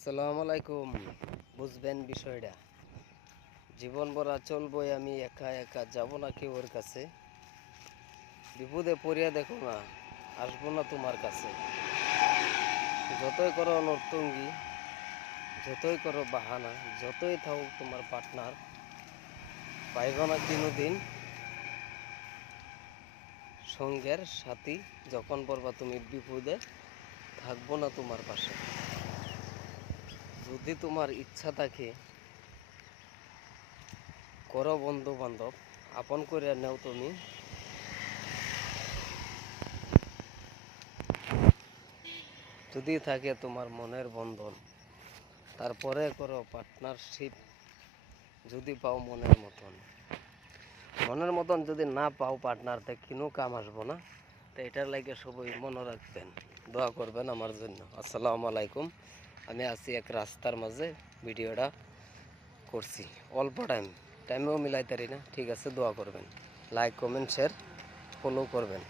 আসসালামু আলাইকুম। বুঝবেন বিষয়টা, জীবন ভরা চলবই আমি একা একা, যাব না কেউ ওর কাছে। বিপদে পড়িয়া দেখো না, আসবো না তোমার কাছে। যতই করো নর্তঙ্গী, যতই করো বাহানা, যতই থাকুক তোমার পার্টনার, পাইব না কোনোদিন সঙ্গের সাথী। যখন পড়বা তুমি বিপদে, থাকবো না তোমার পাশে। যদি তোমার ইচ্ছা থাকে, করো বন্ধু বান্ধব, আপন করে নেও তুমি। যদি থাকে তোমার মনের বন্ধন, তারপরে করো পার্টনারশিপ। যদি পাও মনের মতন যদি না পাও পার্টনার, তা কিনো কাম আসবো না। তো এটার লাগে সবাই মনে রাখবেন, দোয়া করবেন আমার জন্য। আসসালামু আলাইকুম। আমি আছি এক রাস্তার মাঝে, ভিডিওটা করছি অল্প টাইমেও মিলাইতারি না। ঠিক আছে, দোয়া করবেন, লাইক কমেন্ট শেয়ার ফলো করবেন।